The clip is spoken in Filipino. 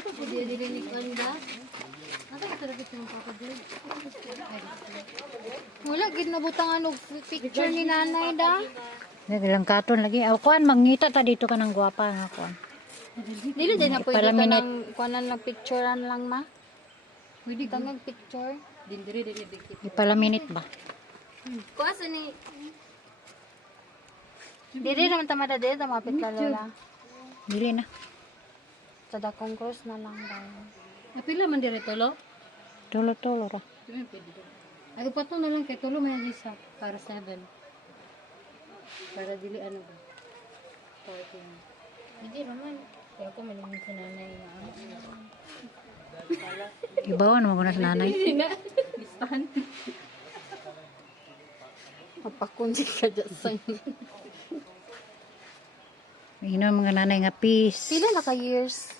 Dili ni Kanda. Asa ka talaga sa papa dil? Wala gid nabutang ano picture ni nanay da. Naglang katon lagi. Aw kuan mangita ta dito ka ng gwapa nga kuan. Dili din na pwede ka Ipalaminate. ng kuanan lang picturean lang ma. Pwede ka ng picture. Dindiri dili bigit. Ipalaminate ba? Kuasa ni Dili naman tamada dili ta mapit ka lola. Dili na. Sa dakong cross na lang daw. Apila man dire tolo? Tulo-tulo ra. Ay pato na lang kay tolo man isa para 7. Para dili ano ba? Parking. Hindi naman. Kaya ko malaman sa nanay nga ano. Ibawan mo na sa nanay. Listahan. Mapakunji ka dyan sa Ino mga nanay nga peace. Pila na ka years?